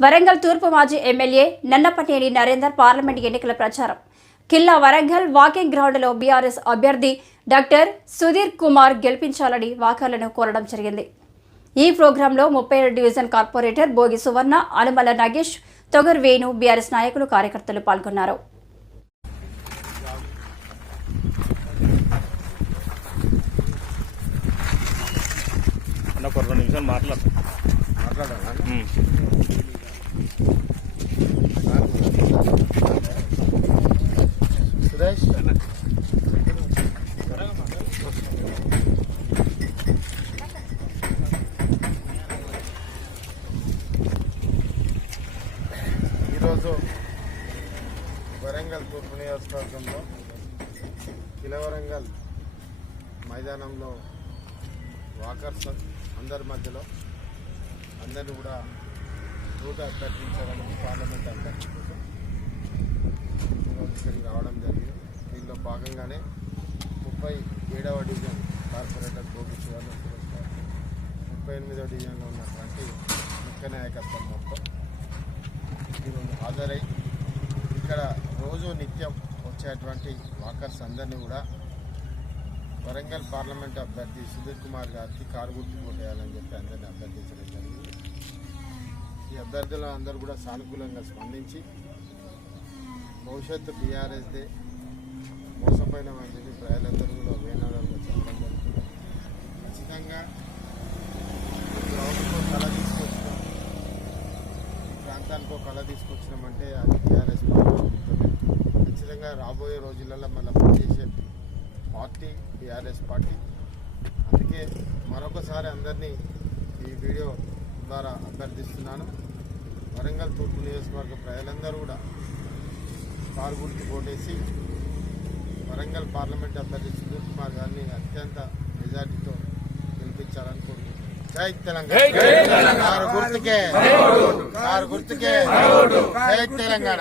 వరంగల్ తూర్పు మాజీ MLA Nannapaneni Narender parliament ఎన్నికల ప్రచారం. కిల్లా వరంగల్ వాకింగ్ గ్రౌండ్లో బీఆర్ఎస్ అభ్యర్థి డాక్టర్ సుధీర్ కుమార్ గెలిపించాలని వాకర్లను కోరడం జరిగింది. ఈ ప్రోగ్రాంలో 37 డివిజన్ కార్పొరేటర్ భోగి సువర్ణ, అనుమల నాగేష్, తొగర్ వేణు, బీఆర్ఎస్ నాయకులు, కార్యకర్తలు పాల్గొన్నారు. ఈరోజు వరంగల్ తూర్పు నియోజకవర్గంలో కిలవరంగల్ మైదానంలో వాకర్స్ అందరి మధ్యలో అందరినీ కూడా రూట్ అభ్యర్థించాలని పార్లమెంట్ అభ్యర్థి కోసం ఈరోజు ఇక్కడికి రావడం జరిగింది. దీనిలో భాగంగానే 37వ డివిజన్ కార్పొరేటర్ భోగి సువర్ణ, 38వ డివిజన్లో ఉన్నటువంటి ముఖ్య నాయకత్వం మొత్తం ఈరోజు హాజరై ఇక్కడ రోజు నిత్యం వచ్చేటువంటి వాకర్స్ అందరినీ కూడా వరంగల్ పార్లమెంట్ అభ్యర్థి సుధీర్ కుమార్ గారికి కారు గుర్తు కొట్టేయాలని చెప్పి అందరినీ అభ్యర్థించడం జరిగింది. ఈ అభ్యర్థులు అందరూ కూడా సానుకూలంగా స్పందించి భవిష్యత్తు బీఆర్ఎస్దే మోసపోయినామని చెప్పి ప్రజలందరూ కూడా వేనాలుగా చెప్పడం జరుగుతుంది. ఖచ్చితంగా గ్రౌండ్కో కళ తీసుకొచ్చినాం, ఈ ప్రాంతానికో కళ తీసుకొచ్చినామంటే అది బీఆర్ఎస్ ప్రభుత్వమే. ఖచ్చితంగా రాబోయే రోజులలో మళ్ళీ పనిచేసే పార్టీ బీఆర్ఎస్ పార్టీ. అందుకే మరొకసారి అందరినీ ఈ వీడియో ద్వారా అభ్యర్థిస్తున్నాను. వరంగల్ తూర్పు నియోజకవర్గ ప్రజలందరూ కూడా కారు గుర్తు కోటేసి వరంగల్ పార్లమెంట్ అభ్యర్థి సుధీర్ కుమార్ గారిని అత్యంత మెజార్టీతో గెలిపించాలని కోరుకుంటున్నాను. జై తెలంగాణ. కారు గుర్తుకే, జై తెలంగాణ.